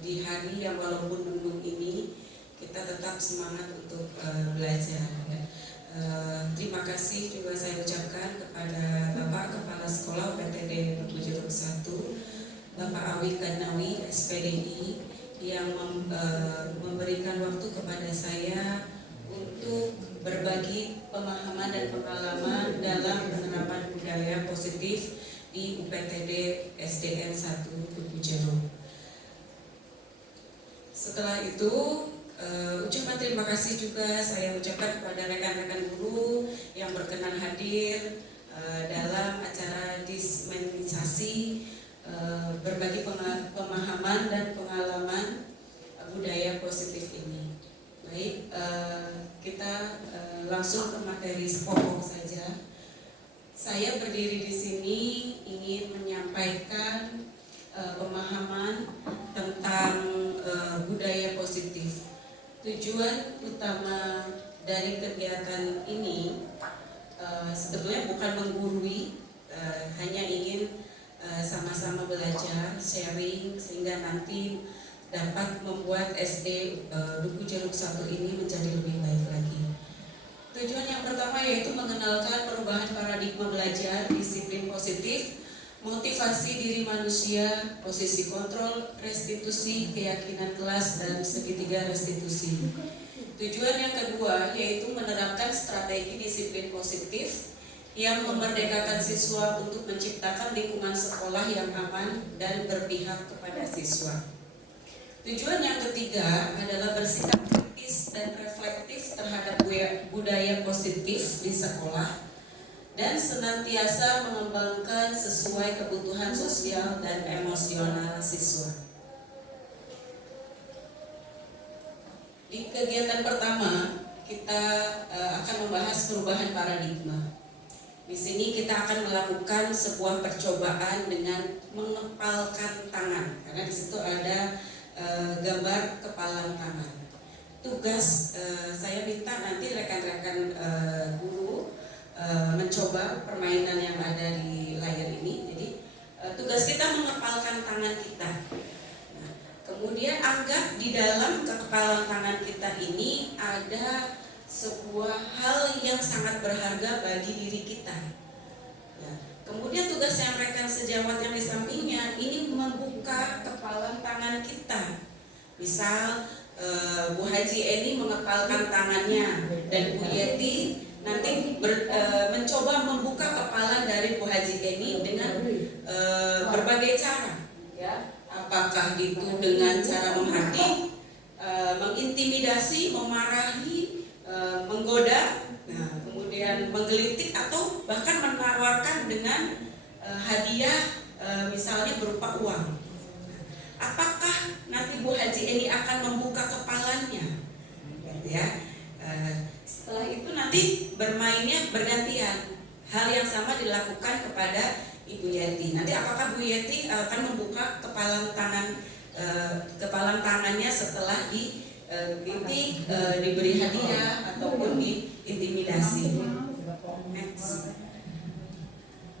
di hari yang walaupun mendung ini kita tetap semangat untuk belajar. Terima kasih juga saya ucapkan kepada Bapak Kepala Sekolah UPTD Duku Jeruk 1, Bapak Awi Ganawi, SPDI, yang memberikan waktu kepada saya untuk berbagi pemahaman dan pengalaman dalam penerapan budaya positif di UPTD SDN 1 Duku Jeruk. Setelah itu, ucapan terima kasih juga saya ucapkan kepada rekan-rekan guru yang berkenan hadir dalam acara disseminasi berbagi pemahaman dan pengalaman budaya positif ini. Baik, kita langsung ke materi pokok saja. Saya berdiri di sini ingin menyampaikan pemahaman tentang budaya positif. Tujuan utama dari kegiatan ini sebetulnya bukan menggurui, hanya ingin sama-sama belajar, sharing, sehingga nanti dapat membuat SD Duku Jeruk 1 ini menjadi lebih baik lagi. Tujuan yang pertama yaitu mengenalkan perubahan paradigma belajar, disiplin positif, motivasi diri manusia, posisi kontrol, restitusi, keyakinan kelas, dan segitiga restitusi. Tujuan yang kedua yaitu menerapkan strategi disiplin positif yang memerdekakan siswa untuk menciptakan lingkungan sekolah yang aman dan berpihak kepada siswa. Tujuan yang ketiga adalah bersikap kritis dan reflektif terhadap budaya positif di sekolah dan senantiasa mengembangkan sesuai kebutuhan sosial dan emosional siswa. Di kegiatan pertama, kita akan membahas perubahan paradigma. Di sini kita akan melakukan sebuah percobaan dengan mengepalkan tangan, karena di situ ada gambar kepalan tangan. Tugas saya minta nanti rekan-rekan guru mencoba permainan yang ada di layar ini. Jadi tugas kita mengepalkan tangan kita. Nah, kemudian anggap di dalam kekepalan tangan kita ini ada sebuah hal yang sangat berharga bagi diri kita. Kemudian tugas yang rekan sejawat yang di sampingnya ini membuka kepalan tangan kita. Misal Bu Haji Eni mengepalkan tangannya dan Bu Yeti nanti mencoba membuka kepalan dari Bu Haji Eni dengan berbagai cara. Ya, apakah itu dengan cara menghadik, mengintimidasi, memarahi, menggoda, kemudian menggelitik, atau bahkan menawarkan dengan hadiah misalnya berupa uang. Apakah nanti Bu Haji Eni akan membuka kepalanya? Ya, setelah itu nanti bermainnya bergantian. Hal yang sama dilakukan kepada Ibu Yeti. Nanti apakah Bu Yeti akan membuka kepalan tangannya setelah diberi hadiah ataupun diintimidasi. Next.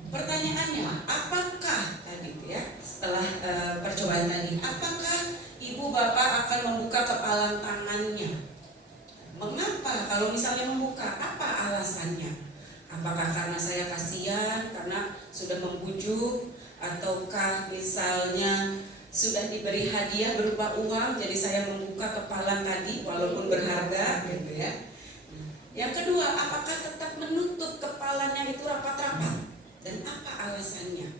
Pertanyaannya, apakah tadi ya setelah percobaan tadi, apakah ibu bapak akan membuka kepalan tangannya? Mengapa? Kalau misalnya membuka, apa alasannya? Apakah karena saya kasihan, karena sudah membujuk, ataukah misalnya sudah diberi hadiah berupa uang, jadi saya membuka kepalan tadi walaupun berharga, gitu ya. Yang kedua, apakah tetap menutup kepalanya itu rapat-rapat? Dan apa alasannya?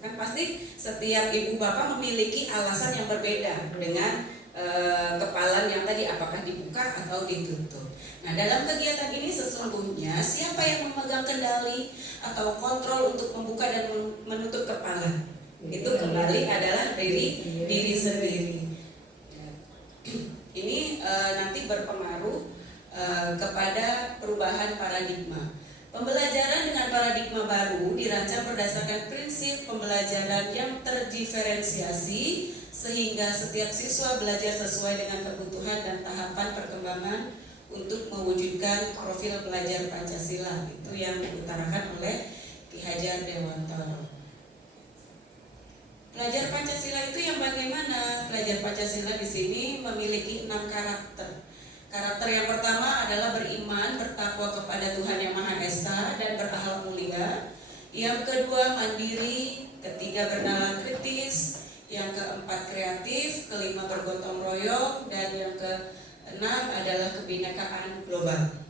Kan pasti setiap ibu bapak memiliki alasan yang berbeda dengan kepalan yang tadi, apakah dibuka atau ditutup. Nah, dalam kegiatan ini sesungguhnya siapa yang memegang kendali atau kontrol untuk membuka dan menutup kepala? Itu kembali adalah diri sendiri. Ini nanti berpengaruh kepada perubahan paradigma. Pembelajaran dengan paradigma baru dirancang berdasarkan prinsip pembelajaran yang terdiferensiasi sehingga setiap siswa belajar sesuai dengan kebutuhan dan tahapan perkembangan untuk mewujudkan profil pelajar Pancasila. Itu yang diutarakan oleh Ki Hajar Dewantoro. Pelajar Pancasila itu yang bagaimana? Pelajar Pancasila di sini memiliki 6 karakter. Karakter yang pertama adalah beriman, bertakwa kepada Tuhan Yang Maha Esa dan berakhlak mulia. Yang kedua mandiri, ketiga bernalar kritis, yang keempat kreatif, kelima bergotong royong, dan yang keenam adalah kebinekaan global.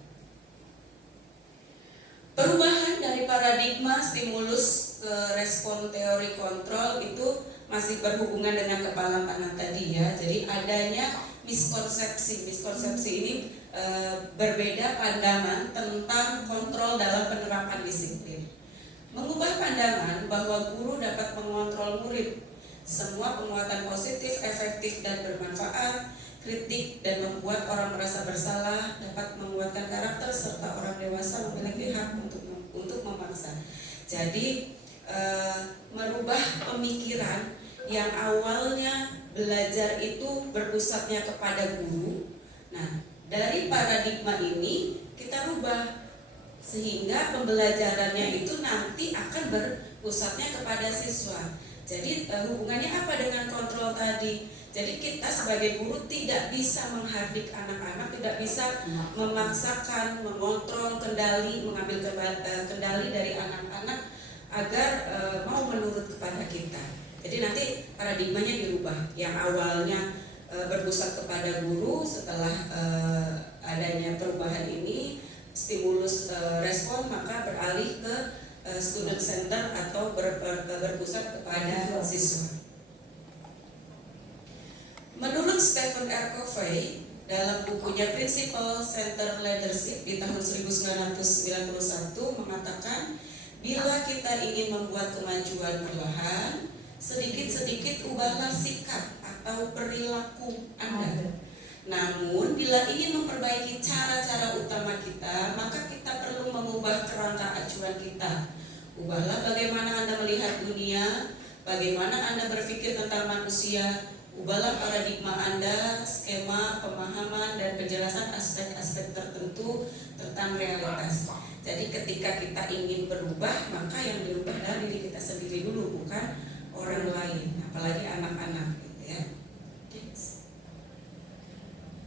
Perubahan dari paradigma stimulus ke respon teori kontrol itu masih berhubungan dengan kepalan tangan tadi ya. Jadi adanya miskonsepsi ini berbeda pandangan tentang kontrol dalam penerapan disiplin. Mengubah pandangan bahwa guru dapat mengontrol murid. Semua penguatan positif, efektif dan bermanfaat, kritik dan membuat orang merasa bersalah, dapat menguatkan karakter serta orang dewasa memiliki hak untuk memaksa. Jadi merubah pemikiran yang awalnya belajar itu berpusatnya kepada guru. Nah, dari paradigma ini kita rubah sehingga pembelajarannya itu nanti akan berpusatnya kepada siswa. Jadi hubungannya apa dengan kontrol tadi? Jadi kita sebagai guru tidak bisa menghardik anak-anak, tidak bisa memaksakan, mengontrol, mengambil kendali dari anak-anak agar mau menurut kepada kita. Jadi nanti paradigmanya dirubah. Yang awalnya berpusat kepada guru, setelah adanya perubahan ini, stimulus respon, maka beralih ke student center atau berpusat kepada siswa. Menurut Stephen R. Covey dalam bukunya Principle Center Leadership di tahun 1991 mengatakan, bila kita ingin membuat kemajuan perlahan, sedikit-sedikit ubahlah sikap atau perilaku Anda. Namun bila ingin memperbaiki cara-cara utama kita, maka kita perlu mengubah kerangka acuan kita. Ubahlah bagaimana Anda melihat dunia, bagaimana Anda berpikir tentang manusia. Ubahlah paradigma Anda, skema, pemahaman, dan penjelasan aspek-aspek tertentu tentang realitas. Jadi ketika kita ingin berubah, maka yang dirubah adalah diri kita sendiri dulu, bukan orang lain, apalagi anak-anak gitu ya.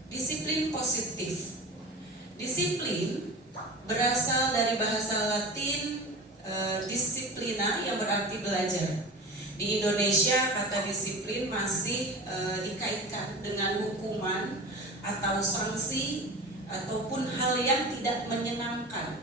Disiplin positif. Disiplin berasal dari bahasa Latin disciplina yang berarti belajar. Di Indonesia kata disiplin masih dikaitkan dengan hukuman atau sanksi ataupun hal yang tidak menyenangkan.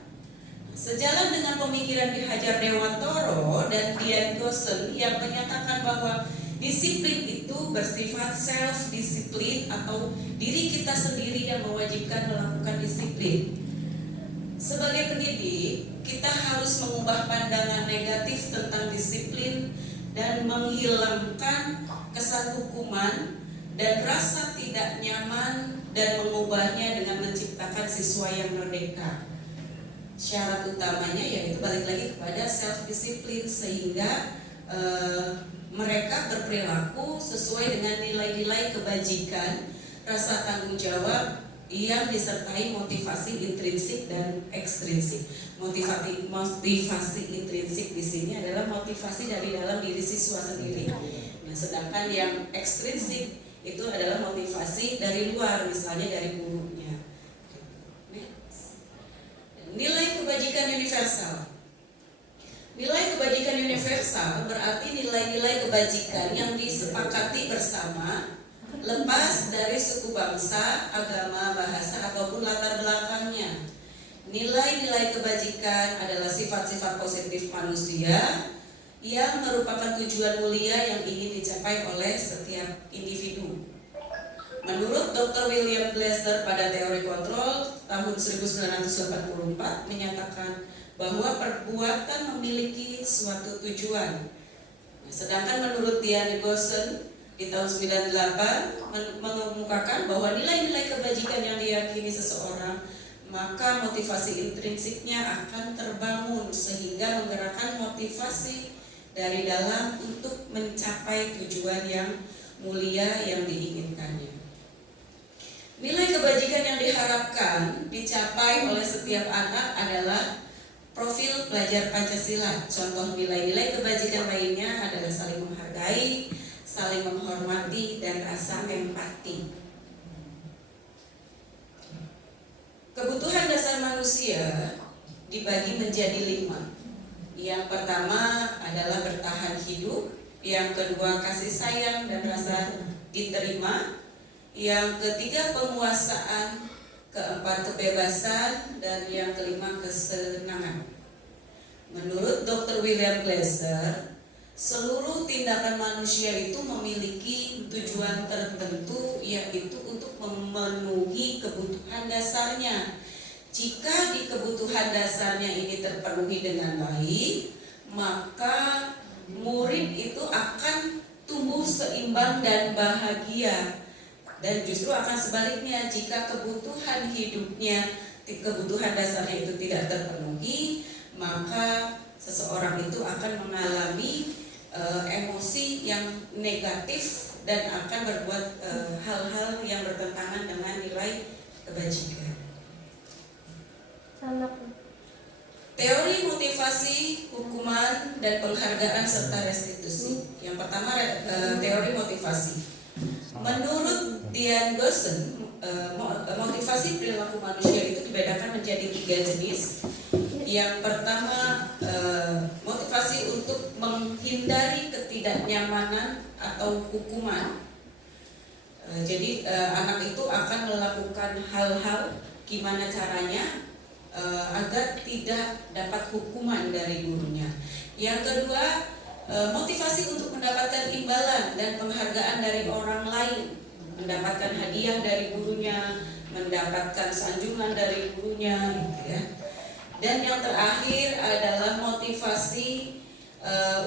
Sejalan dengan pemikiran Ki Hajar Dewantoro dan Dian Gosen yang menyatakan bahwa disiplin itu bersifat self-disiplin atau diri kita sendiri yang mewajibkan melakukan disiplin. Sebagai pendidik, kita harus mengubah pandangan negatif tentang disiplin dan menghilangkan kesan hukuman dan rasa tidak nyaman dan mengubahnya dengan menciptakan siswa yang merdeka. Syarat utamanya yaitu balik lagi kepada self-disiplin sehingga mereka berperilaku sesuai dengan nilai-nilai kebajikan, rasa tanggung jawab yang disertai motivasi intrinsik dan ekstrinsik. Motivasi intrinsik di sini adalah motivasi dari dalam diri siswa sendiri. Nah, sedangkan yang ekstrinsik itu adalah motivasi dari luar, misalnya dari gurunya. Nilai kebajikan universal. Nilai kebajikan universal berarti nilai-nilai kebajikan yang disepakati bersama, lepas dari suku bangsa, agama, bahasa, ataupun latar belakangnya. Nilai-nilai kebajikan adalah sifat-sifat positif manusia yang merupakan tujuan mulia yang ingin dicapai oleh setiap individu. Menurut Dr. William Glasser pada teori kontrol tahun 1984 menyatakan bahwa perbuatan memiliki suatu tujuan. Sedangkan menurut Dian Gosen di tahun 98 mengemukakan bahwa nilai-nilai kebajikan yang diyakini seseorang, maka motivasi intrinsiknya akan terbangun sehingga menggerakkan motivasi dari dalam untuk mencapai tujuan yang mulia yang diinginkannya. Nilai kebajikan yang diharapkan dicapai oleh setiap anak adalah Profil pelajar Pancasila, contoh nilai-nilai kebajikan lainnya adalah saling menghargai, saling menghormati, dan rasa empati. Kebutuhan dasar manusia dibagi menjadi 5. Yang pertama adalah bertahan hidup, yang kedua kasih sayang dan rasa diterima, yang ketiga penguasaan, keempat kebebasan, dan yang kelima kesenangan. Menurut Dr. William Glasser, seluruh tindakan manusia itu memiliki tujuan tertentu, yaitu untuk memenuhi kebutuhan dasarnya. Jika di kebutuhan dasarnya ini terpenuhi dengan baik, maka murid itu akan tumbuh seimbang dan bahagia. Dan justru akan sebaliknya, jika kebutuhan hidupnya, kebutuhan dasarnya itu tidak terpenuhi, maka seseorang itu akan mengalami emosi yang negatif dan akan berbuat hal-hal yang bertentangan dengan nilai kebajikan. Teori motivasi, hukuman, dan penghargaan serta restitusi. Yang pertama, teori motivasi. Menurut Dian Gossen, motivasi perilaku manusia itu dibedakan menjadi 3 jenis. Yang pertama, motivasi untuk menghindari ketidaknyamanan atau hukuman. Jadi anak itu akan melakukan hal-hal gimana caranya agar tidak dapat hukuman dari gurunya. Yang kedua, motivasi untuk mendapatkan imbalan dan penghargaan dari orang lain, mendapatkan hadiah dari gurunya, mendapatkan sanjungan dari gurunya, gitu ya. Dan yang terakhir adalah motivasi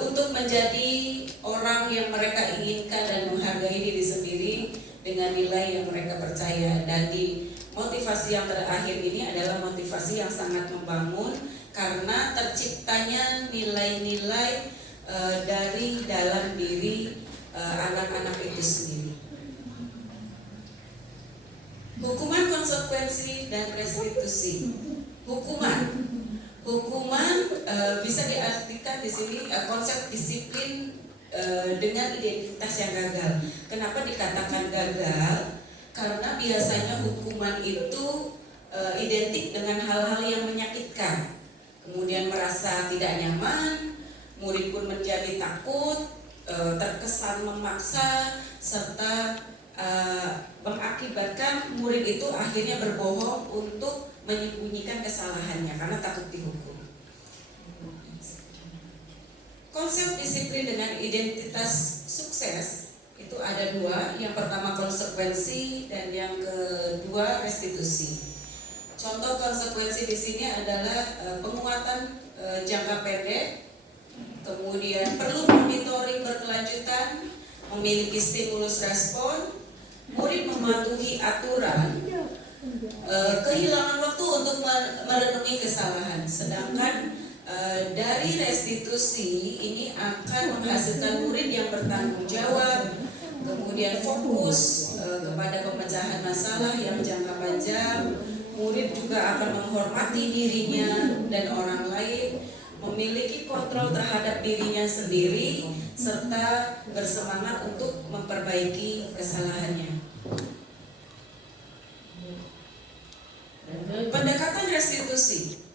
untuk menjadi orang yang mereka inginkan dan menghargai diri sendiri dengan nilai yang mereka percaya. Dan di motivasi yang terakhir ini adalah motivasi yang sangat membangun karena terciptanya nilai-nilai dari dalam diri anak-anak itu sendiri. Hukuman, konsekuensi, dan restitusi. Hukuman bisa diartikan di sini konsep disiplin dengan identitas yang gagal. Kenapa dikatakan gagal? Karena biasanya hukuman itu identik dengan hal-hal yang menyakitkan, kemudian merasa tidak nyaman, murid pun menjadi takut, terkesan memaksa, serta mengakibatkan murid itu akhirnya berbohong untuk menyembunyikan kesalahannya karena takut dihukum. Konsep disiplin dengan identitas sukses itu ada 2. Yang pertama konsekuensi dan yang kedua restitusi. Contoh konsekuensi di sini adalah penguatan jangka pendek, kemudian perlu monitoring berkelanjutan, memiliki stimulus respon, murid mematuhi aturan, kehilangan waktu untuk merenungi kesalahan. Sedangkan dari restitusi ini akan menghasilkan murid yang bertanggung jawab, kemudian fokus kepada pemecahan masalah yang jangka panjang. Murid juga akan menghormati dirinya dan orang lain, memiliki kontrol terhadap dirinya sendiri, serta bersemangat untuk memperbaiki kesalahannya. Pendekatan restitusi.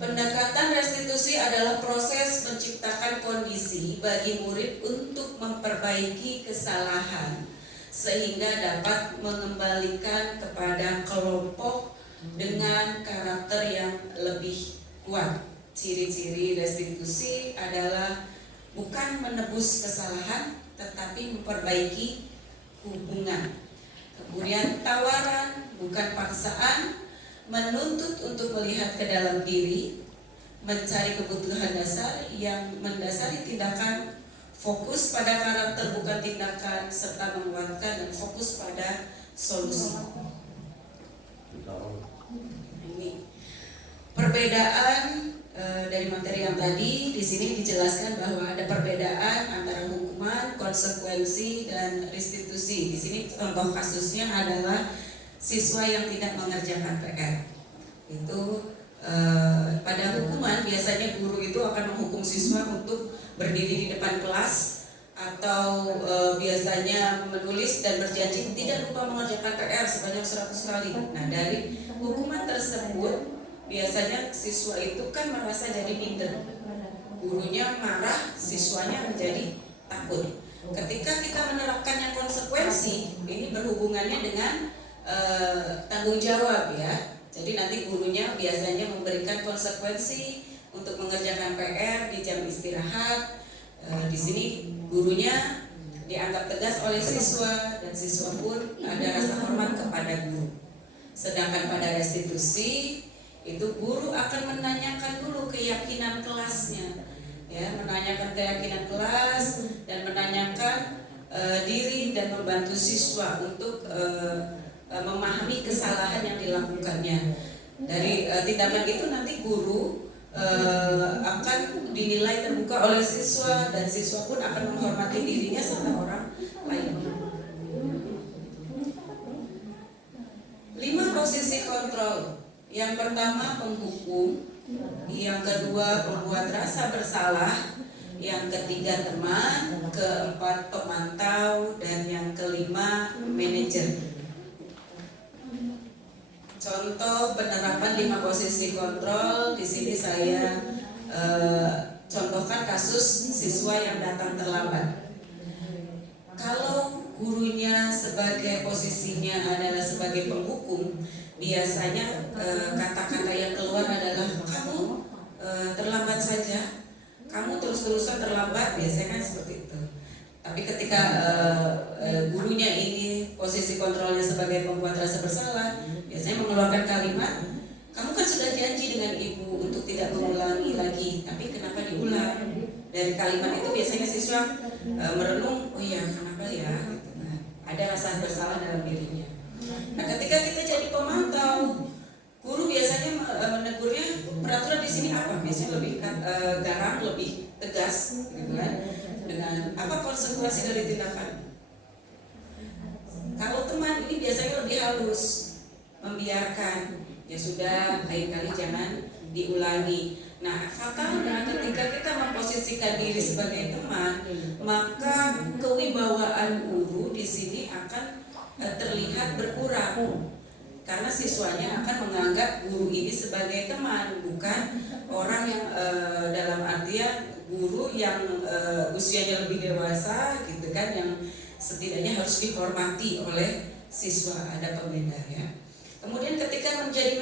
Pendekatan restitusi adalah proses menciptakan kondisi bagi murid untuk memperbaiki kesalahan sehingga dapat mengembalikan kepada kelompok dengan karakter yang lebih kuat. Ciri-ciri restitusi adalah bukan menebus kesalahan tetapi memperbaiki hubungan. Kemudian tawaran bukan paksaan, menuntut untuk melihat ke dalam diri, mencari kebutuhan dasar yang mendasari tindakan, fokus pada karakter bukan tindakan, serta menguatkan dan fokus pada solusi. Ini perbedaan dari materi yang tadi. Di sini dijelaskan bahwa ada perbedaan antara hukuman, konsekuensi, dan restitusi. Di sini contoh kasusnya adalah siswa yang tidak mengerjakan PR. Itu pada hukuman biasanya guru itu akan menghukum siswa untuk berdiri di depan kelas atau biasanya menulis dan berjanji tidak lupa mengerjakan PR sebanyak 100 kali. Nah, dari hukuman tersebut biasanya siswa itu kan merasa jadi minder. Gurunya marah, siswanya menjadi takut. Ketika kita menerapkan yang konsekuensi, ini berhubungannya dengan tanggung jawab ya. Jadi nanti gurunya biasanya memberikan konsekuensi untuk mengerjakan PR di jam istirahat. Di sini gurunya dianggap tegas oleh siswa dan siswa pun ada rasa hormat kepada guru. Sedangkan pada restitusi itu guru akan menanyakan dulu keyakinan kelasnya, ya, menanyakan keyakinan kelas dan menanyakan diri dan membantu siswa untuk memahami kesalahan yang dilakukannya. Dari tindakan itu nanti guru akan dinilai terbuka oleh siswa dan siswa pun akan menghormati dirinya serta orang lain. 5 posisi kontrol. Yang pertama penghukum, yang kedua pembuat rasa bersalah, yang ketiga teman, keempat pemantau, dan yang kelima manajer. Contoh penerapan 5 posisi kontrol. Di sini saya contohkan kasus siswa yang datang terlambat. Kalau gurunya sebagai posisinya adalah sebagai penghukum, biasanya kata-kata yang keluar adalah kamu terlambat saja, kamu terus-terusan terlambat, biasanya kan seperti itu. Tapi ketika gurunya ini posisi kontrolnya sebagai pembuat rasa bersalah, biasanya mengeluarkan kalimat, kamu kan sudah janji dengan ibu untuk tidak mengulangi lagi, tapi kenapa diulang? Dari kalimat itu biasanya siswa merenung, oh iya kenapa ya? Gitu. Nah, ada rasa bersalah dalam dirinya. Nah, ketika kita jadi pemantau, guru biasanya menegurnya, peraturan di sini apa? Biasanya lebih garang, lebih tegas, gitu kan? Dengan apa konsekuensi dari tindakan? Kalau teman ini biasanya lebih halus, membiarkan, ya sudah, lain kali jangan diulangi. Nah, fatalnya ketika kita memposisikan diri sebagai teman, maka kewibawaan guru di sini akan terlihat berkurang, karena siswanya akan menganggap guru ini sebagai teman, bukan orang yang dalam artian guru yang usianya lebih dewasa, gitu kan, yang setidaknya harus dihormati oleh siswa. Ada pembeda ya. Kemudian ketika menjadi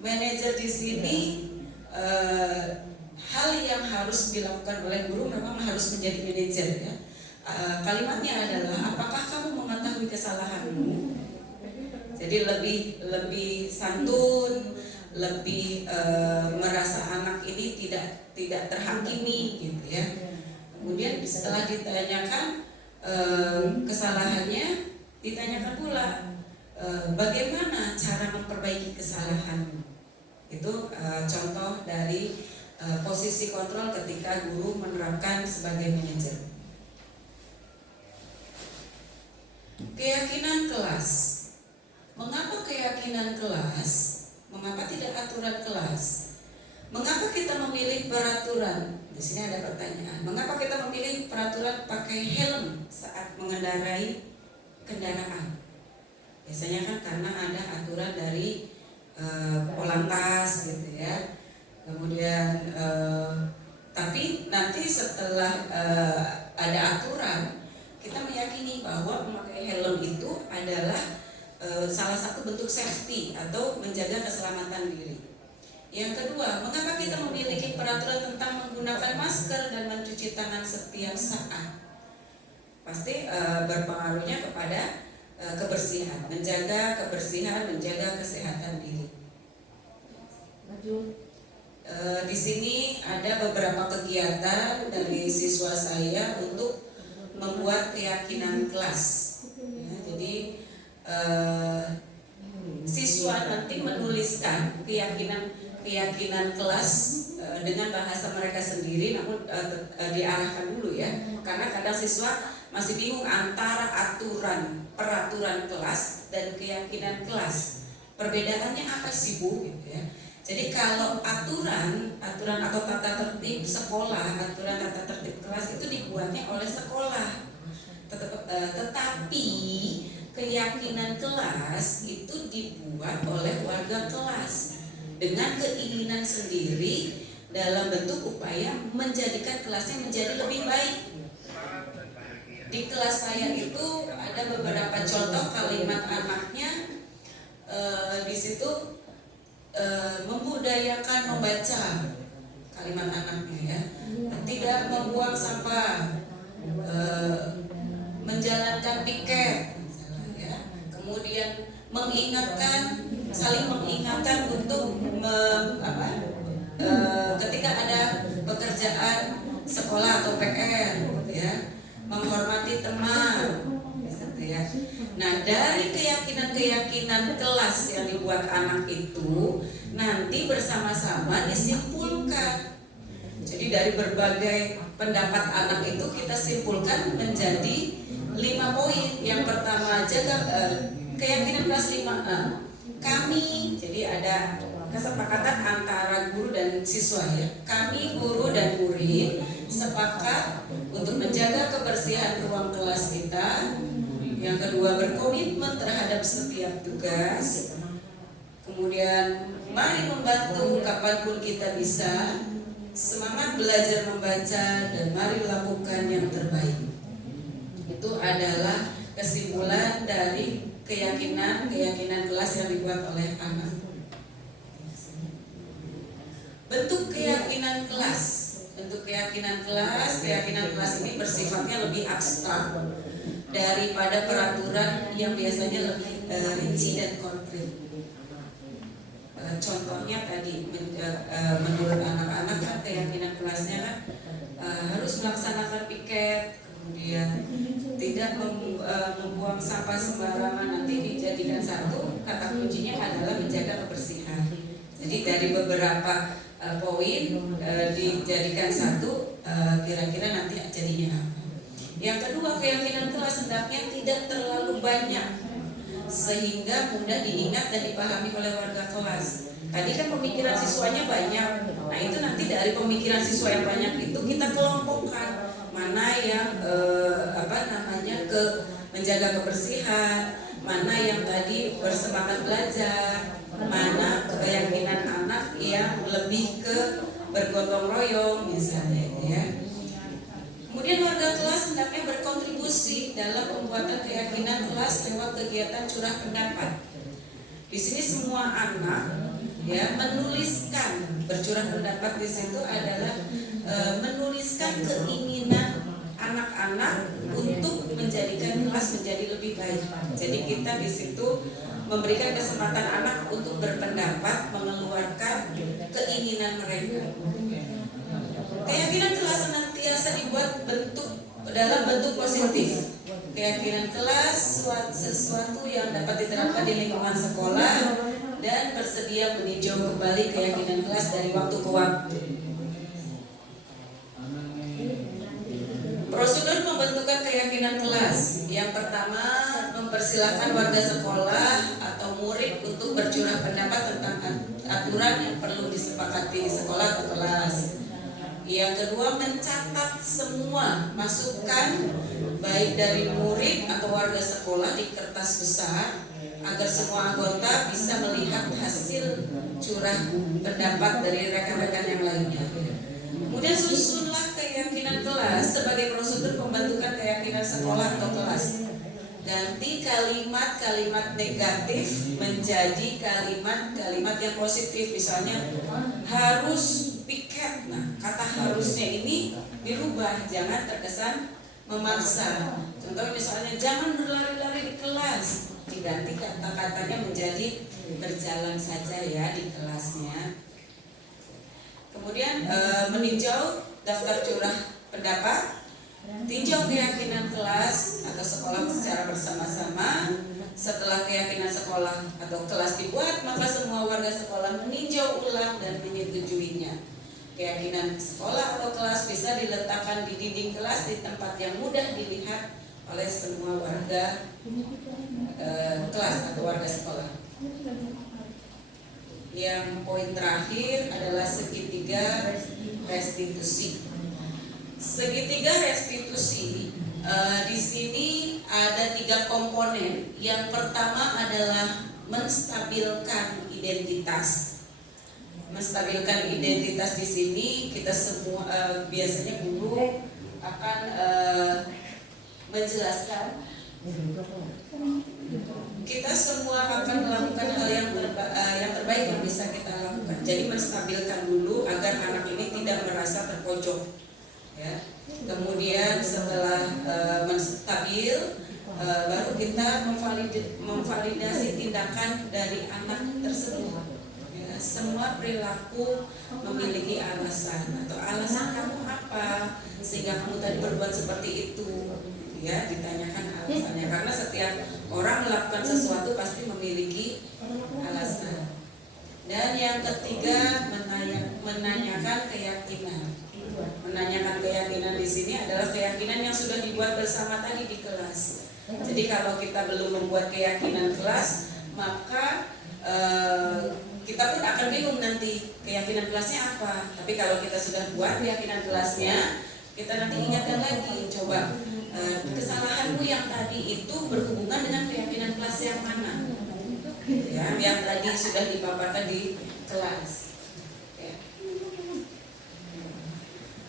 manajer di sini hal yang harus dilakukan oleh guru memang harus menjadi manajer ya. Kalimatnya adalah apakah kamu mengetahui kesalahanmu? Jadi lebih santun, lebih merasa anak ini tidak terhakimi gitu ya. Kemudian setelah ditanyakan kesalahannya, ditanyakan pula bagaimana cara memperbaiki kesalahan. Itu contoh dari posisi kontrol ketika guru menerapkan sebagai manajer. Keyakinan kelas. Mengapa keyakinan kelas? Mengapa tidak aturan kelas? Mengapa kita memilih peraturan? Di sini ada pertanyaan. Mengapa kita memilih peraturan pakai helm saat mengendarai kendaraan? Biasanya kan karena ada aturan dari Polantas gitu ya. Kemudian tapi nanti setelah ada aturan, kita meyakini bahwa memakai helm itu adalah salah satu bentuk safety atau menjaga keselamatan diri. Yang kedua, mengapa kita memiliki peraturan tentang menggunakan masker dan mencuci tangan setiap saat? Pasti berpengaruhnya kepada kebersihan, menjaga kebersihan, menjaga kesehatan diri. Di sini ada beberapa kegiatan dari siswa saya untuk membuat keyakinan kelas. Ya, jadi siswa nanti menuliskan keyakinan kelas dengan bahasa mereka sendiri, namun diarahkan dulu ya, karena kadang siswa masih bingung antara peraturan kelas dan keyakinan kelas. Perbedaannya apa sih Bu? Gitu ya. Jadi kalau aturan atau tata tertib sekolah, aturan tata tertib kelas itu dibuatnya oleh sekolah. Tetapi keyakinan kelas itu dibuat oleh warga kelas dengan keinginan sendiri dalam bentuk upaya menjadikan kelasnya menjadi lebih baik. Di kelas saya itu ada beberapa contoh kalimat anaknya, di situ membudayakan membaca kalimat anaknya ya, tidak membuang sampah, menjalankan piket, ya. Kemudian saling mengingatkan untuk ketika ada pekerjaan sekolah atau PR, ya, menghormati teman, gitu ya. Nah, dari keyakinan kelas yang dibuat anak itu nanti bersama-sama disimpulkan. Jadi dari berbagai pendapat anak itu kita simpulkan menjadi 5 poin. Yang pertama jaga keyakinan kelas 5A. Kami, jadi ada kesepakatan antara guru dan siswa ya. Kami guru dan murid sepakat untuk menjaga kebersihan ruang kelas kita. Yang kedua, berkomitmen terhadap setiap tugas. Kemudian mari membantu kapanpun kita bisa. Semangat belajar membaca dan mari lakukan yang terbaik. Itu adalah kesimpulan dari keyakinan kelas yang dibuat oleh anak. Bentuk keyakinan kelas ini bersifatnya lebih abstrak daripada peraturan yang biasanya lebih rinci dan konkret. Contohnya tadi menurut anak-anak kan keyakinan kelasnya kan harus melaksanakan piket, kemudian tidak membuang sampah sembarangan. Nanti dijadikan satu, kata kuncinya adalah menjaga kebersihan. Jadi dari beberapa poin dijadikan satu, kira-kira nanti jadinya apa. Yang kedua, keyakinan kelas hendaknya tidak terlalu banyak sehingga mudah diingat dan dipahami oleh warga kelas. Tadi kan pemikiran siswanya banyak. Nah, itu nanti dari pemikiran siswa yang banyak itu kita kelompokkan mana yang menjaga kebersihan, mana yang tadi bersemangat belajar, mana keyakinan anak yang lebih ke bergotong royong misalnya ya. Kemudian warga kelas hendaknya berkontribusi dalam pembuatan keyakinan kelas lewat kegiatan curah pendapat. Di sini semua anak ya menuliskan, bercurah pendapat di situ adalah menuliskan keinginan anak-anak untuk menjadikan kelas menjadi lebih baik. Jadi kita di situ memberikan kesempatan anak untuk berpendapat, mengeluarkan keinginan mereka. Keyakinan kelas senantiasa dibuat dalam bentuk positif. Keyakinan kelas sesuatu yang dapat diterapkan di lingkungan sekolah dan bersedia meninjau kembali keyakinan kelas dari waktu ke waktu. Prosedur pembentukan keyakinan kelas. Yang pertama, mempersilahkan warga sekolah atau murid untuk bercurah pendapat tentang aturan yang perlu disepakati di sekolah atau kelas. Yang kedua, mencatat semua masukan baik dari murid atau warga sekolah di kertas besar agar semua anggota bisa melihat hasil curah pendapat dari rekan-rekan yang lainnya. Kemudian susunlah keyakinan kelas sebagai prosedur pembentukan keyakinan sekolah atau kelas. Ganti kalimat-kalimat negatif menjadi kalimat-kalimat yang positif. Misalnya harus piket. Nah, kata harusnya ini dirubah, jangan terkesan memaksa. Contoh misalnya jangan berlari-lari di kelas, diganti kata-katanya menjadi berjalan saja ya di kelasnya. Kemudian meninjau daftar curah pendapat, tinjau keyakinan kelas atau sekolah secara bersama-sama. Setelah keyakinan sekolah atau kelas dibuat, maka semua warga sekolah meninjau ulang dan menyetujuinya. Keyakinan sekolah atau kelas bisa diletakkan di dinding kelas di tempat yang mudah dilihat oleh semua warga kelas atau warga sekolah. Yang poin terakhir adalah segitiga restitusi. Segitiga restitusi di sini ada 3 komponen. Yang pertama adalah menstabilkan identitas. Menstabilkan identitas di sini kita semua biasanya guru akan menjelaskan kita semua akan melakukan hal yang terbaik yang bisa kita lakukan. Jadi menstabilkan dulu agar anak ini tidak merasa terpojok. Ya. Kemudian setelah menstabil, baru kita memvalidasi tindakan dari anak tersebut. Ya, semua perilaku memiliki alasan atau alasan kamu apa sehingga kamu tadi berbuat seperti itu. Ya, ditanyakan alasannya karena setiap orang melakukan sesuatu pasti memiliki alasan. Dan yang ketiga menanyakan keyakinan. Menanyakan keyakinan di sini adalah keyakinan yang sudah dibuat bersama tadi di kelas. Jadi kalau kita belum membuat keyakinan kelas, maka kita pun akan bingung nanti keyakinan kelasnya apa. Tapi kalau kita sudah buat keyakinan kelasnya, kita nanti ingatkan lagi, coba kesalahanmu yang tadi itu berhubungan dengan keyakinan kelas yang mana? Ya, yang tadi sudah dipaparkan di kelas. Ya.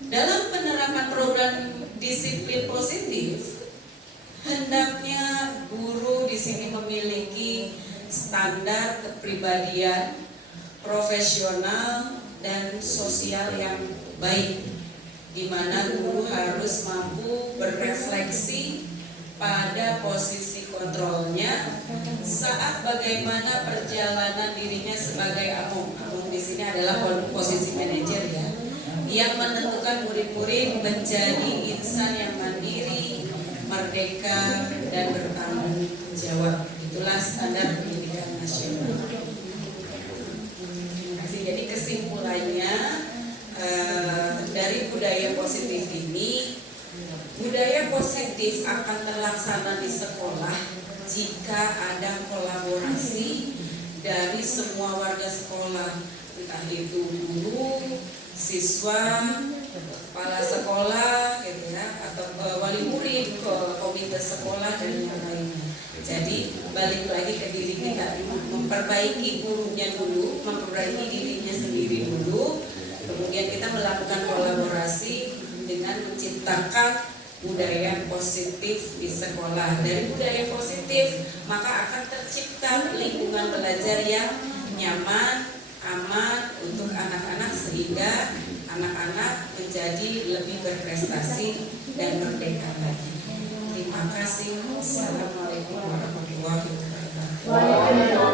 Dalam penerapan program disiplin positif, hendaknya guru di sini memiliki standar kepribadian profesional dan sosial yang baik, di mana guru harus mampu berefleksi pada posisi kontrolnya saat bagaimana perjalanan dirinya sebagai among di sini adalah posisi manajer ya, yang menentukan murid-murid menjadi insan yang mandiri, merdeka dan bertanggung jawab. Itulah standar pendidikan nasional. Jadi kesimpulannya dari budaya positif ini, budaya positif akan terlaksana di sekolah jika ada kolaborasi dari semua warga sekolah, entah itu guru, siswa, kepala sekolah, gitu ya, atau wali murid, komite sekolah dan yang lainnya. Jadi balik lagi ke diri kita, memperbaiki gurunya dulu, memperbaiki dirinya sendiri dulu. Kemudian kita melakukan kolaborasi dengan menciptakan budaya positif di sekolah. Dari budaya positif maka akan tercipta lingkungan belajar yang nyaman, aman untuk anak-anak sehingga anak-anak menjadi lebih berprestasi dan merdeka lagi. Terima kasih. Assalamualaikum warahmatullahi wabarakatuh.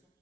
besok?